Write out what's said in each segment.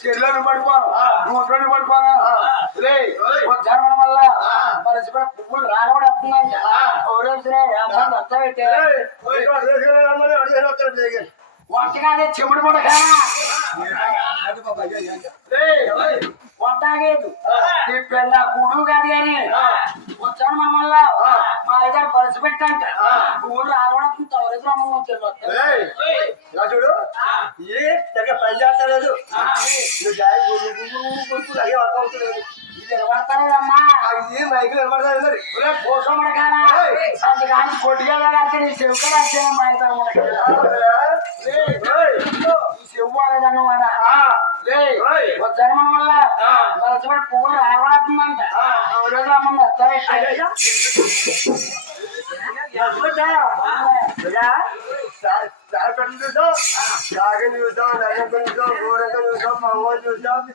చెర్లను పడిపోరా నూట్లను పడిపోరా జరగడం వల్ల మనిషి కూడా పువ్వులు రావడం వస్తున్నాయి వంటగానే చెముడు పడక వంటగేదు నీ పిల్ల కూడు కాదు కానీ వచ్చాను మన వల్ల మా ఇద్దరు పరిచి పెట్టంట ఊరు రావడం తవరేసి రమ్మని చూడు ఏ దగ్గర పని చేస్తలేదు ఇది నిలబడతాలేదమ్మా ఇది మైకి నిలబడతారు కోసం పడకానా అది కానీ కొద్దిగా కడితే నీ చెవుగా వచ్చాను మా ఇద్దరు చెవు అనేదన్నమాట వచ్చాను మన వల్ల పరిచి పెట్టి పువ్వులు రావడుతుందంట తవరేసి రమ్మని పెట్టలు చూసాం కాగని చూసాం నగం చూసాం గోరంగా చూసాం మగ చూసాం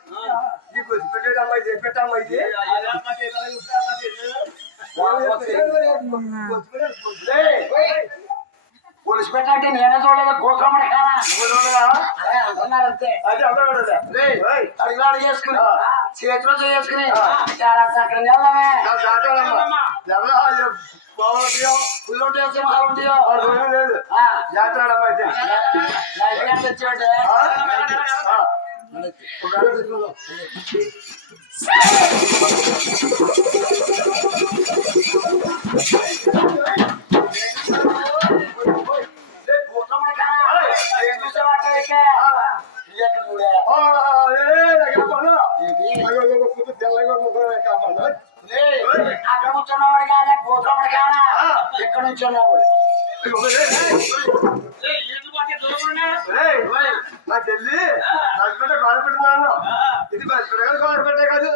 ఈ గుర్తుపెట్టే అమ్మాయి చెప్పేట అమ్మాయి పులిసి పెట్టంటే నేనే చూడలేదు గోత్రమణ కాదా అంటున్నారు అంతే అడిగి అడిగి చేసుకుని చేతిలో చేసుకుని చాలా చక్కగా పుల్లోటి వేస్తే మహా ఉంటాయో లేదు జాతర అమ్మాయి తెచ్చాడు అక్కడ కూర్చున్నవాడు కాదా గోత్రముడు కాదా ఎక్కడ నుంచి ఉన్నవాడు నా చెల్లి బస్పెట్ట గోడపెడుతున్నాను ఇది బస్పెట్ట గోడపెట్టే కాదు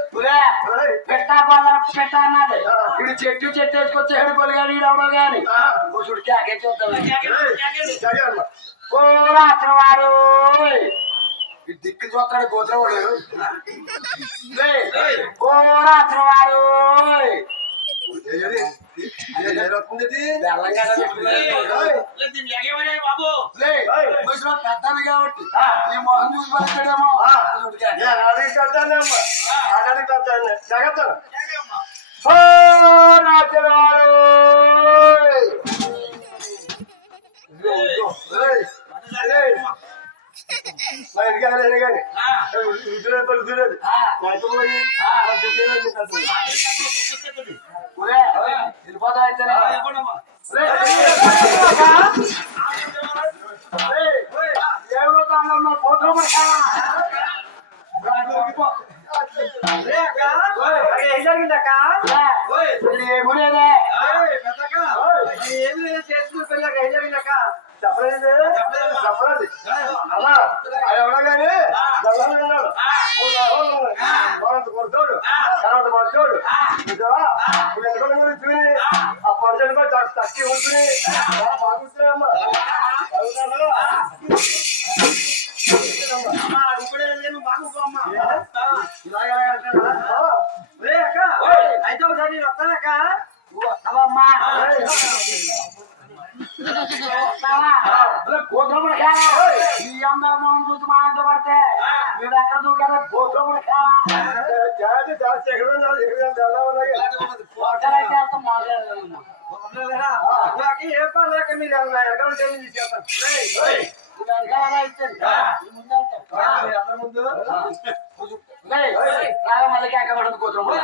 పెట్టా బాధ పెట్టా అన్నది ఇది చెట్టు చెట్టు వేసుకొచ్చి హెడుకోలు కానీ ఈడవడం కానీ కూర్చుడు క్యాకే చూద్దాం ఓ రాత్రి వాడు ఈ దిక్కు చూస్తాడు గోత్రవాడు ఓ రాత్రి వాడు పెద్దాను కాబట్టి ఈ మొహం చూసి పడతాడేమో జాగ్రత్త మా ఇంటికి కానీ పలుకుతులేదు వెళ్ళిపోతా అయితేనే ఏమవుతాను పోతాం ఏములేదే ఏమి చేసుకుని పిల్లగా ఏం జరిగిందక్క చెప్పలేదు చెప్పలేదు అలా అది ఎవడగాని కొడతాడు తర్వాత పడతాడు చూని ఆ పర్సెంట్ తక్కువ ఉంటుంది బాగుంటుందమ్మా అయితే ఒకసారి వస్తానక్క వస్తావమ్మా గోత్రముడు కాదా ఈ అందరూ మనం చూసి మా అంత పడితే మీరు ఎక్కడ దూకారు గోత్రముడు ఏ పని లేక మీరు అకౌంట్ ఏమి తీసుకెళ్తాను ముందు మళ్ళీ ఎక్కబడదు గోత్రముడు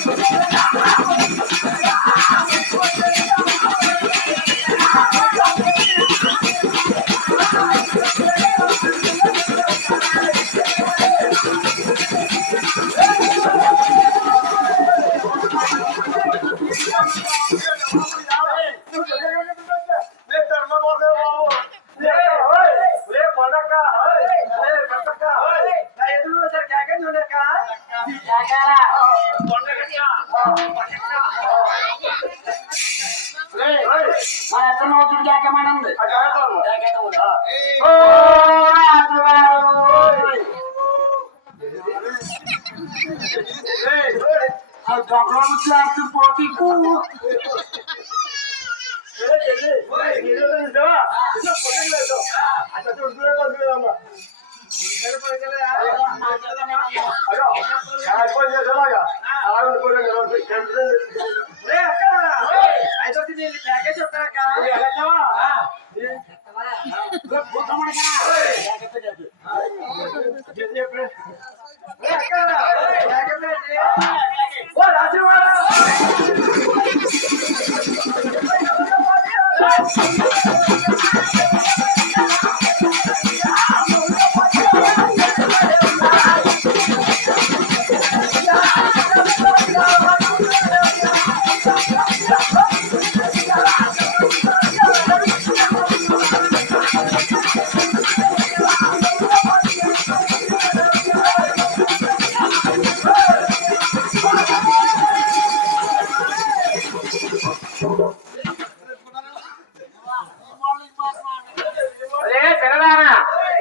Thank you. మన ఎక్కడ నోచుడు జాకమైన ఉంది పోటీ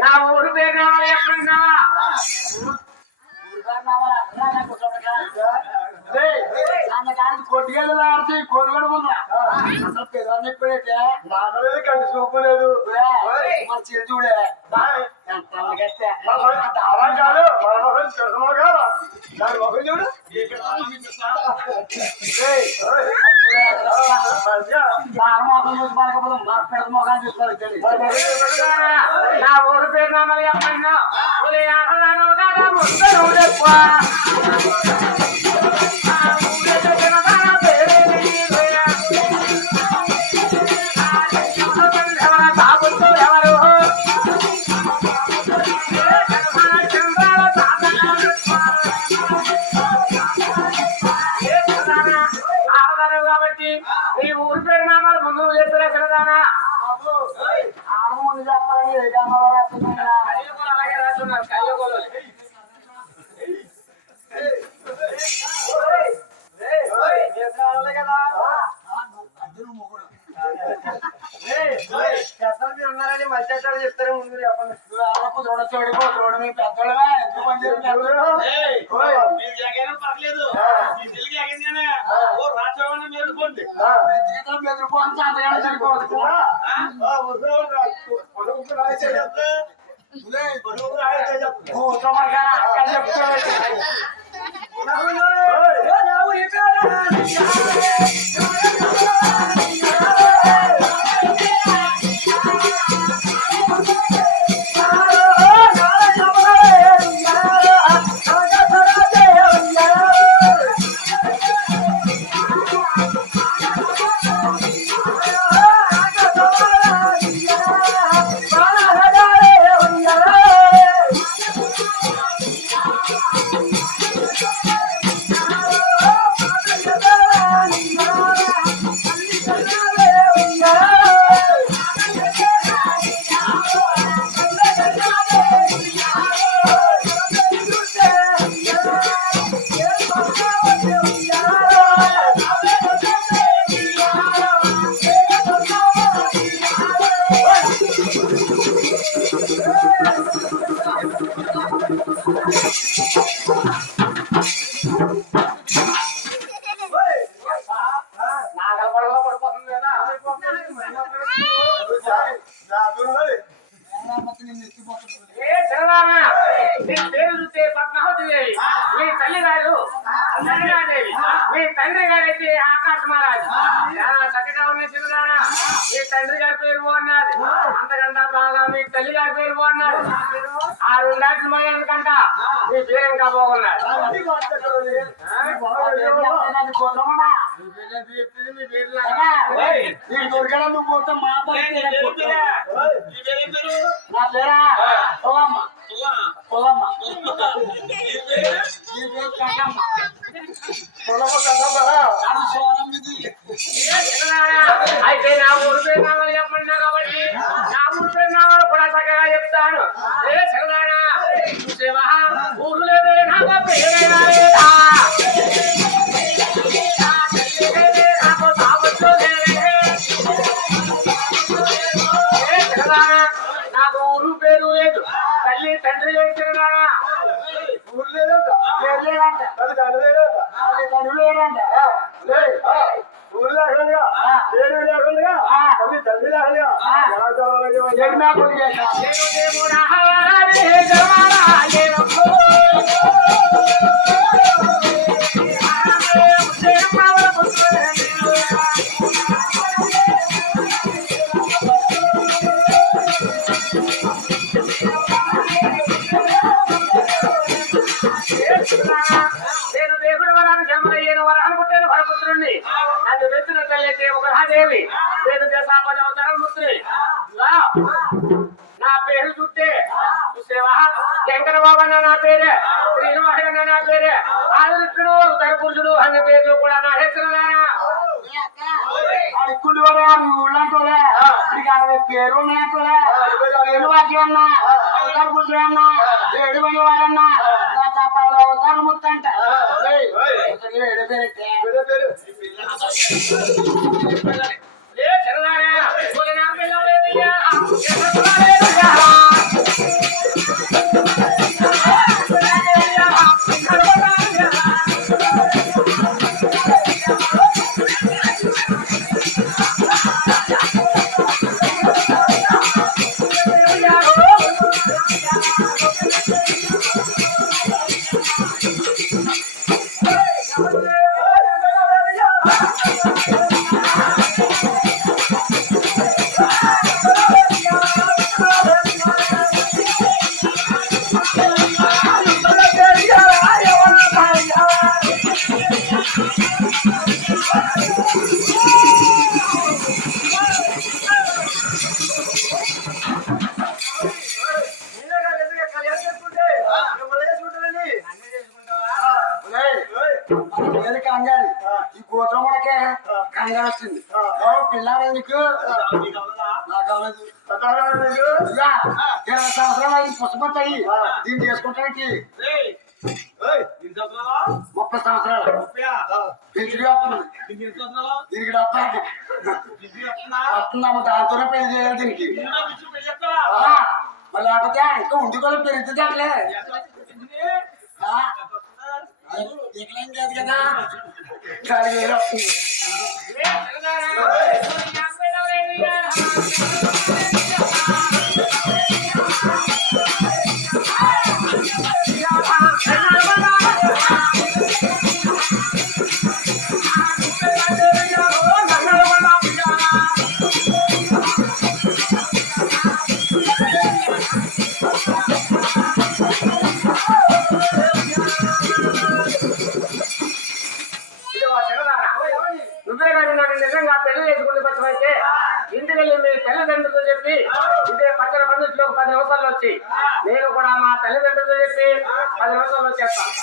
నా ఊరు పేరు ఎప్పుడున్నావా కొట్టుకెళ్ళి ఆడితే కొనుగోడు ముందా అసలు పిల్లల్ని ఎప్పుడైతే మాట్లాడేది కంటి చూపు లేదు మన చిరు చూడే దావా కాదు మన మొహం చెడుగా దాని మొహం చూడు మొఖం చూసి పడకపోతే మా పెద్ద మొఖాన్ని చూసుకోవాలి నా ఊరు పేరు నామలు ఎప్పుడన్నా ఎవరు కాబట్టి ఈ ఊరి పేరు నామాలు ముందు చెప్తారు ఎక్కడదానా ఆడ ముందు చెప్పాలని అలాగే రాస్తున్నారు కయ్యోగోలు ఉన్నారని మధ్య చెప్తారు ముందు చెప్పండి రోడ్డు మీ పెద్దోళ్ళవే ఎందుకు పర్లేదు రాత్రి మేలుకోండి బెదిరిపోతే అంతగానే సరిపోవచ్చు అక్కడ చెప్తాడు మీ తండ్రి గారైతే ఆకాశ మహారాజు చక్కగా ఉన్న చిన్నదానా మీ తండ్రి గారి పేరు బాగున్నది అంతకంట బాగా మీ తల్లి గారి పేరు బాగున్నది ఆ రెండాటి మళ్ళీ ఎందుకంట మీ పేరు ఇంకా బాగున్నది మీ పేరు దొరకడం నువ్వు పోతే మా నా పేరా పొలమ్మ పొలమ్మ అయితే నా ఊరు పేరు నామాలు చెప్పండి కాబట్టి నా ఊరు పేరు నామాలు కూడా చక్కగా చెప్తాను ఏ చదవానా శివ ఊరు లేదా పేరైనా లేదా ఊరు లేకుండా పేరు లేకుండా తల్లి తండ్రి లేకుండా ఎలా చదవాలి ఏడు మేకలు చేశా నేను దేవుడు వరాన్ని జన్మలయ్యేను వరాన్ని పుట్టాను భరపుత్రుణ్ణి నన్ను వెతున్న తల్లి ఒక రాదేవి నేను దేశాపదవతరముత్రి నా పేరు చూసేవా శంకర బాబు అన్న నా పేరే శ్రీనివాస అన్న నా పేరే ఆదిత్యుడు తరపురుషుడు అన్న పేర్లు కూడా నా హెసరులారా అడుక్కుడు ఊళ్ళంటోలే పేరు నేతలే పేరు వాకి అన్నా అవతార పురుషుడు అన్నా ఏడు మణి వారన్నా అవతార ముత్తంట ఏడు పేరెట్టే కంగారు ఈ గోత్రం కూడా కంగారు వచ్చింది పిల్లాడు నీకు నాకు అవ్వలేదు 20 సంవత్సరాలు అయింది పుష్పంత అయ్యి దీన్ని చేసుకుంటానికి 30 సంవత్సరాలు పెంచుడు దీనికి డబ్బా వస్తుందమ్మ దాంతోనే పెళ్లి చేయాలి దీనికి మరి లేకపోతే ఇంకా ఉండుకోవాలి పెరుగుతుంది అట్లే ఎక్కలేం కాదు కదా దానికి వేరే వస్తుంది నువ్వే కానీ నన్ను నిజంగా పెళ్లి చేసుకుంటే పచ్చమైతే ఇంటికి వెళ్ళి మీ తల్లిదండ్రులతో చెప్పి ఇదే పచ్చల బంధువులు 10 నిమిషాల్లో వచ్చి నేను కూడా మా తల్లిదండ్రులతో చెప్పి 10 నిమిషాల్లో వచ్చేస్తాను.